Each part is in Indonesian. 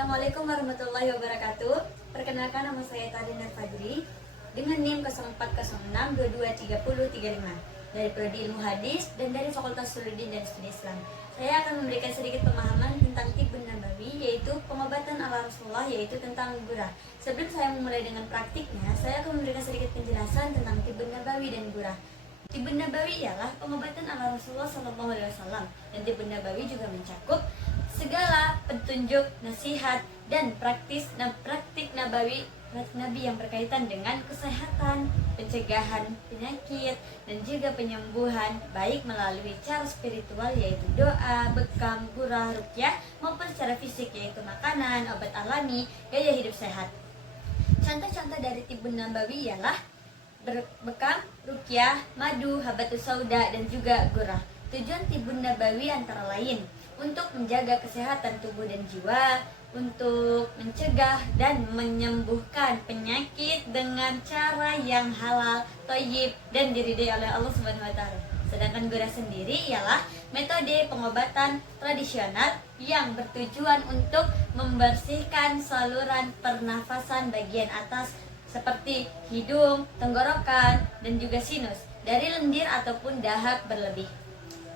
Assalamualaikum warahmatullahi wabarakatuh. Perkenalkan, nama saya Tadina Fadri dengan NIM 0406223035 dari Prodi Ilmu Hadis dan dari Fakultas Suluddin dan Studi Islam. Saya akan memberikan sedikit pemahaman tentang Tibbun Nabawi, yaitu pengobatan ala Rasulullah, yaitu tentang gurah. Sebelum saya memulai dengan praktiknya, saya akan memberikan sedikit penjelasan tentang Tibbun Nabawi dan gurah. Tibbun Nabawi ialah pengobatan ala Rasulullah SAW, dan Tibbun Nabawi juga mencakup segala petunjuk, nasihat, dan praktik Nabi yang berkaitan dengan kesehatan, pencegahan penyakit, dan juga penyembuhan, baik melalui cara spiritual yaitu doa, bekam, gurah, ruqyah, maupun secara fisik yaitu makanan, obat alami, gaya hidup sehat. Contoh-contoh dari Tibbun Nabawi ialah bekam, ruqyah, madu, habatus sauda, dan juga gurah. Tujuan Tibbun Nabawi antara lain untuk menjaga kesehatan tubuh dan jiwa, untuk mencegah dan menyembuhkan penyakit dengan cara yang halal, thayyib, dan diridhai oleh Allah Subhanahu wa taala. Sedangkan gurah sendiri ialah metode pengobatan tradisional yang bertujuan untuk membersihkan saluran pernafasan bagian atas seperti hidung, tenggorokan, dan juga sinus dari lendir ataupun dahak berlebih.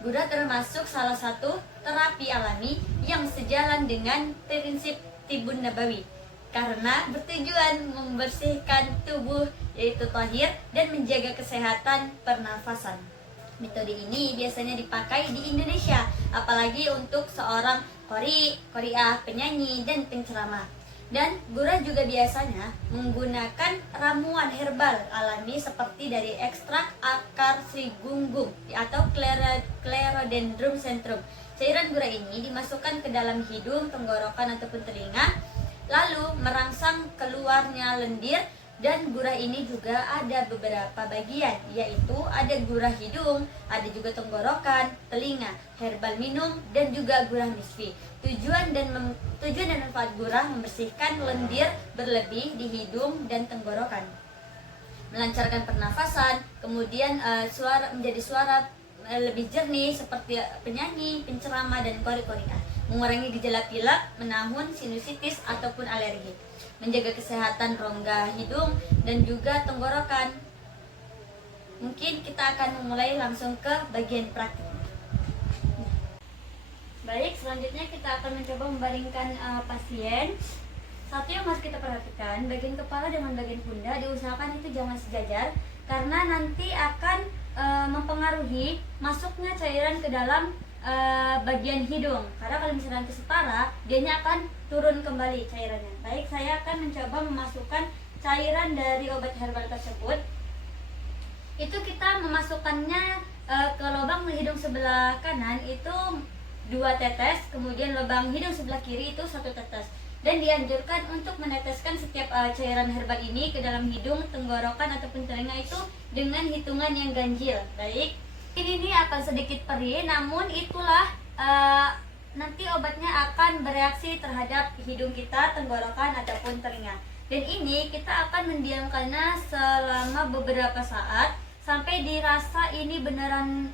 Gurah termasuk salah satu terapi alami yang sejalan dengan prinsip Tibbun Nabawi karena bertujuan membersihkan tubuh yaitu tahir dan menjaga kesehatan pernafasan. Metode ini biasanya dipakai di Indonesia, apalagi untuk seorang qari'ah, penyanyi, dan penceramah. Dan gurah juga biasanya menggunakan ramuan herbal alami seperti dari ekstrak akar sigunggung atau Clerodendrum centrum. Cairan gurah ini dimasukkan ke dalam hidung, tenggorokan, ataupun telinga, lalu merangsang keluarnya lendir. Dan gurah ini juga ada beberapa bagian, yaitu ada gurah hidung, ada juga tenggorokan, telinga, herbal minum, dan juga gurah nisfi. Tujuan dan manfaat gurah membersihkan lendir berlebih di hidung dan tenggorokan, melancarkan pernafasan, kemudian menjadi suara lebih jernih seperti penyanyi, penceramah, dan qari'ah, mengurangi gejala pilek, menahun sinusitis ataupun alergi, menjaga kesehatan rongga hidung dan juga tenggorokan. Mungkin kita akan memulai langsung ke bagian praktik. Baik, selanjutnya kita akan mencoba membaringkan pasien. Satu yang harus kita perhatikan, bagian kepala dengan bagian pundak diusahakan itu jangan sejajar karena nanti akan mempengaruhi masuknya cairan ke dalam bagian hidung. Karena kalau misalnya nanti setara, dianya akan turun kembali cairannya. Baik, saya akan mencoba memasukkan cairan dari obat herbal tersebut. Itu kita memasukkannya ke lubang hidung sebelah kanan itu 2 tetes, kemudian lubang hidung sebelah kiri itu 1 tetes. Dan dianjurkan untuk meneteskan setiap cairan herbal ini ke dalam hidung, tenggorokan, ataupun telinga itu dengan hitungan yang ganjil. Baik, ini akan sedikit perih, namun itulah nanti obatnya akan bereaksi terhadap hidung kita, tenggorokan, ataupun telinga. Dan ini kita akan mendiamkannya selama beberapa saat sampai dirasa ini beneran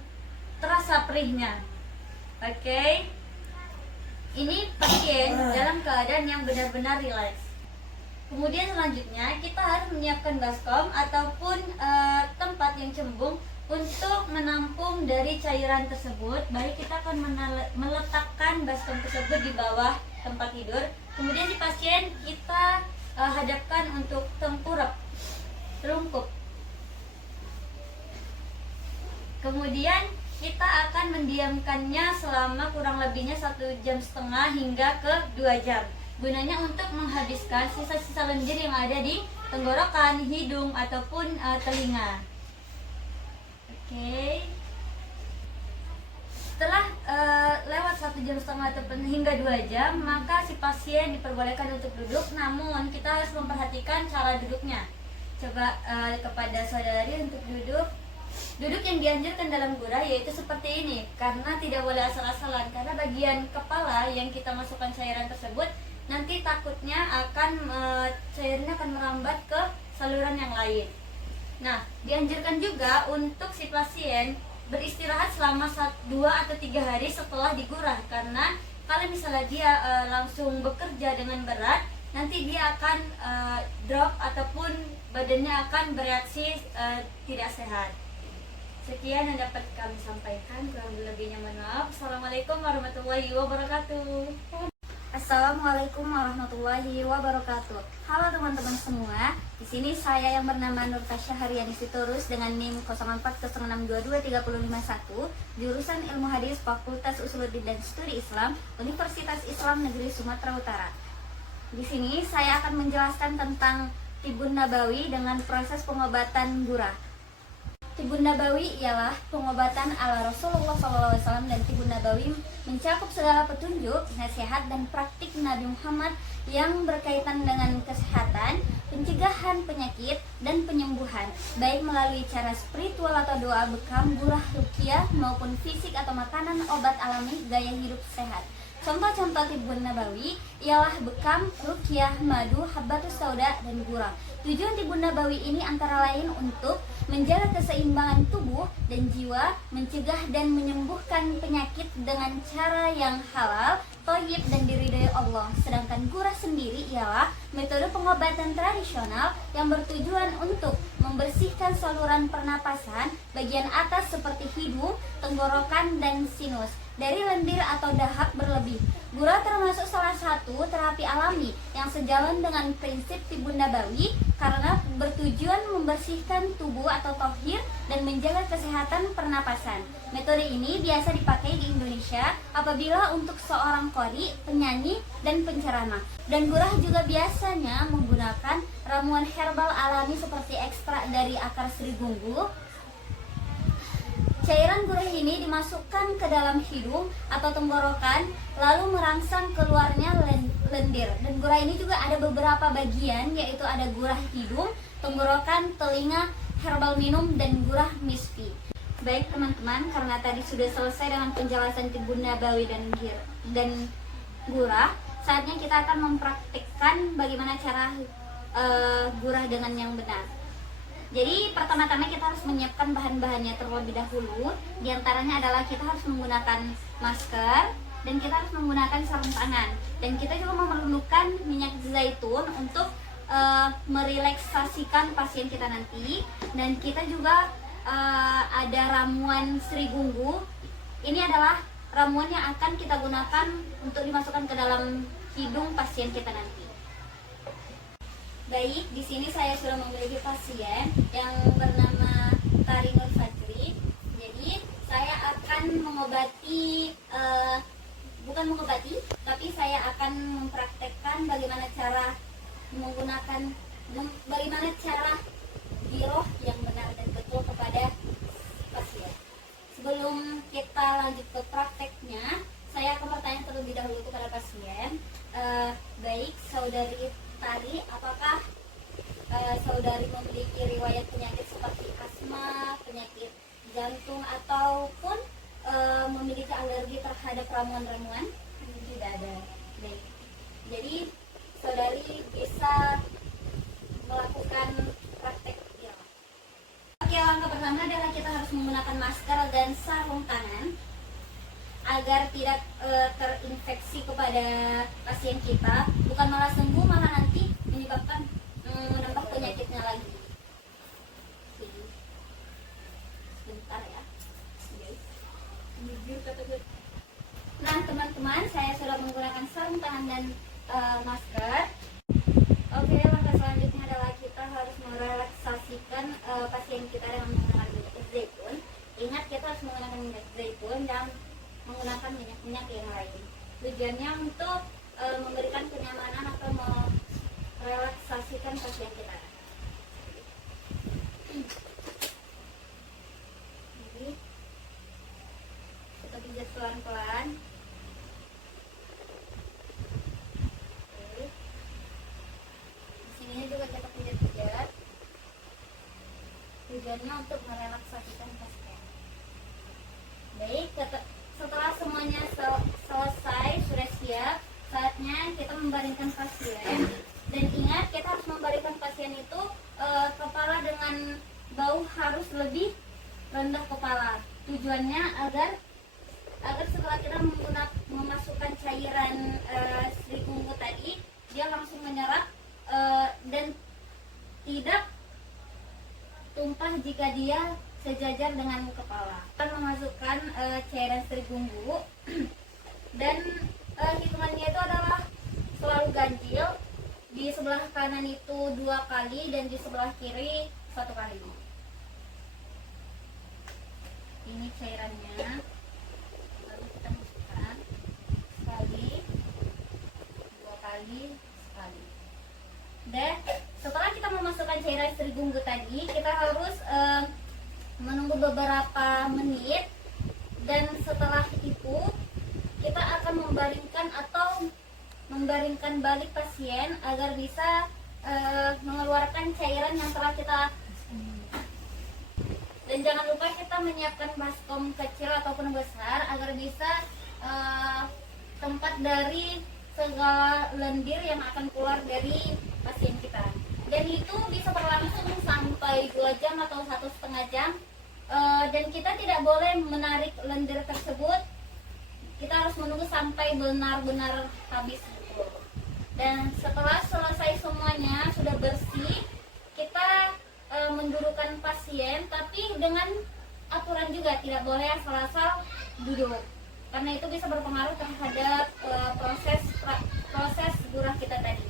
terasa perihnya. Oke. Ini pasien dalam keadaan yang benar-benar rileks. Kemudian selanjutnya kita harus menyiapkan baskom ataupun tempat yang cembung untuk menampung dari cairan tersebut. Baik, kita akan meletakkan baskom tersebut di bawah tempat tidur. Kemudian di pasien kita hadapkan untuk tengkurap, terungkup. Kemudian kita akan mendiamkannya selama kurang lebihnya 1,5 jam hingga ke 2 jam. Gunanya untuk menghabiskan sisa-sisa lendir yang ada di tenggorokan, hidung, ataupun telinga. Oke. Setelah lewat 1,5 jam ataupun hingga 2 jam, maka si pasien diperbolehkan untuk duduk. Namun kita harus memperhatikan cara duduknya. Coba kepada saudari untuk duduk. Duduk yang dianjurkan dalam gurah yaitu seperti ini, karena tidak boleh asal-asalan, karena bagian kepala yang kita masukkan cairan tersebut nanti takutnya akan cairannya akan merambat ke saluran yang lain. Nah, dianjurkan juga untuk si pasien beristirahat selama 2 atau 3 hari setelah digurah, karena Kalau misalnya dia langsung bekerja dengan berat, nanti dia akan drop ataupun badannya akan bereaksi tidak sehat. Sekian yang dapat kami sampaikan, kurang lebihnya mohon maaf. Assalamualaikum warahmatullahi wabarakatuh. Assalamualaikum warahmatullahi wabarakatuh. Halo teman-teman semua. Di sini saya yang bernama Nur Tasya Haryani Sitorus dengan NIM 0406223051, jurusan Ilmu Hadis Fakultas Usuluddin dan Studi Islam, Universitas Islam Negeri Sumatera Utara. Di sini saya akan menjelaskan tentang Tibun Nabawi dengan proses pengobatan gurah. Tibun Nabawi ialah pengobatan ala Rasulullah SAW, dan Tibun Nabawi mencakup segala petunjuk, nasihat, dan praktik Nabi Muhammad yang berkaitan dengan kesehatan, pencegahan penyakit, dan penyembuhan, baik melalui cara spiritual atau doa, bekam, gurah, ruqyah, maupun fisik atau makanan, obat alami, gaya hidup sehat. Contoh-contoh Tibun Nabawi ialah bekam, ruqyah, madu, habbatus sauda, dan gurah. Tujuan Tibun Nabawi ini antara lain untuk menjaga keseimbangan tubuh dan jiwa, mencegah dan menyembuhkan penyakit dengan cara yang halal, thayyib, dan diridhai Allah. Sedangkan gurah sendiri ialah metode pengobatan tradisional yang bertujuan untuk membersihkan saluran pernapasan bagian atas seperti hidung, tenggorokan, dan sinus dari lendir atau dahak berlebih. Gurah termasuk salah satu terapi alami yang sejalan dengan prinsip Tibun Nabawi karena bertujuan membersihkan tubuh atau tohir dan menjaga kesehatan pernapasan. Metode ini biasa dipakai di Indonesia apabila untuk seorang qori, penyanyi, dan penceramah. Dan gurah juga biasanya menggunakan ramuan herbal alami seperti ekstrak dari akar serigunggu. Cairan gurah ini dimasukkan ke dalam hidung atau tenggorokan lalu merangsang keluarnya lendir. Dan gurah ini juga ada beberapa bagian, yaitu ada gurah hidung, tenggorokan, telinga, herbal minum, dan gurah misfi. Baik teman-teman, karena tadi sudah selesai dengan penjelasan Tibun Nabawi dan gurah, saatnya kita akan mempraktikkan bagaimana cara gurah dengan yang benar. Jadi pertama-tama kita harus menyiapkan bahan-bahannya terlebih dahulu. Di antaranya adalah kita harus menggunakan masker dan kita harus menggunakan sarung tangan. Dan kita juga memerlukan minyak zaitun untuk merelaksasikan pasien kita nanti. Dan kita juga ada ramuan serigunggu. Ini adalah ramuan yang akan kita gunakan untuk dimasukkan ke dalam hidung pasien kita nanti. Baik, di sini saya sudah memiliki pasien yang bernama Karinur Fajri. Jadi saya akan bukan mengobati, tapi saya akan mempraktekkan bagaimana cara giroh yang benar dan betul kepada pasien. Sebelum kita lanjut ke prakteknya, saya akan bertanya terlebih dahulu kepada pasien. Baik, saudari Tari, apakah saudari memiliki riwayat penyakit seperti asma, penyakit jantung, ataupun memiliki alergi terhadap ramuan-ramuan? Tidak ada. Baik. Jadi saudari bisa melakukan praktek ya. Oke, langkah pertama adalah kita harus menggunakan masker dan sarung tangan agar tidak terinfeksi kepada pasien kita, bukan malah sembuh, malah nanti menyebabkan menambah penyakitnya lagi. Sebentar ya. Nah teman-teman, saya sudah menggunakan sarung tangan dan masker. Oke, langkah selanjutnya adalah kita harus merelaksasikan pasien kita dengan menggunakan minyak zaitun. Ingat, kita harus menggunakan minyak zaitun dan menggunakan minyak-minyak yang lain. Tujuannya untuk memberikan kenyamanan atau merelaksasikan pasien kita. Jadi kita pijat pelan-pelan. Oke. Di sini juga kita pijat-pijat. Tujuannya untuk merelaksasikan pasien. Baik, setelah semuanya selesai, sudah siap, saatnya kita membaringkan pasien. Dan ingat, kita harus membaringkan pasien itu kepala dengan bau harus lebih rendah kepala. Tujuannya agar setelah kita memasukkan cairan jika dia sejajar dengan kepala. Akan memasukkan cairan steri bumbu dan hitungannya itu adalah selalu ganjil. Di sebelah kanan itu 2 kali dan di sebelah kiri 1 kali. Ini cairannya, lalu kita masukkan sekali, 2 kali, sekali. Dan setelah kita memasukkan cairan steri bumbu tadi, kita harus menunggu beberapa menit, dan setelah itu kita akan membaringkan balik pasien agar bisa mengeluarkan cairan yang telah kita. Dan jangan lupa kita menyiapkan baskom kecil ataupun besar agar bisa tempat dari segala lendir yang akan keluar dari pasien kita. Dan itu bisa berlangsung sampai 2 jam atau 1,5 jam. Dan kita tidak boleh menarik lendir tersebut. Kita harus menunggu sampai benar-benar habis. Dan setelah selesai semuanya, sudah bersih, kita mendudukkan pasien, tapi dengan aturan juga, tidak boleh asal-asal duduk, karena itu bisa berpengaruh terhadap proses gurah kita tadi.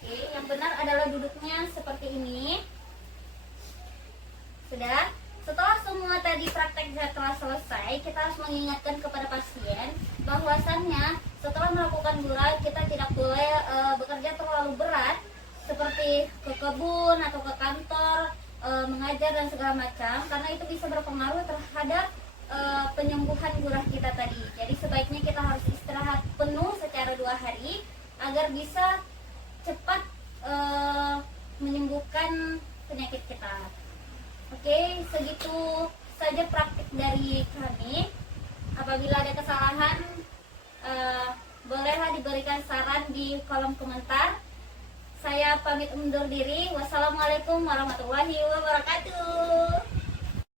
Oke, yang benar adalah duduknya seperti ini. Sudah. Setelah semua tadi praktek telah selesai, kita harus mengingatkan kepada pasien bahwasannya setelah melakukan gurah kita tidak boleh bekerja terlalu berat, seperti ke kebun atau ke kantor, mengajar dan segala macam, karena itu bisa berpengaruh terhadap penyembuhan gurah kita tadi. Jadi sebaiknya kita harus istirahat penuh secara 2 hari agar bisa cepat menyembuhkan penyakit kita. Oke, segitu saja praktik dari kami. Apabila ada kesalahan, bolehlah diberikan saran di kolom komentar. Saya pamit undur diri. Wassalamualaikum warahmatullahi wabarakatuh.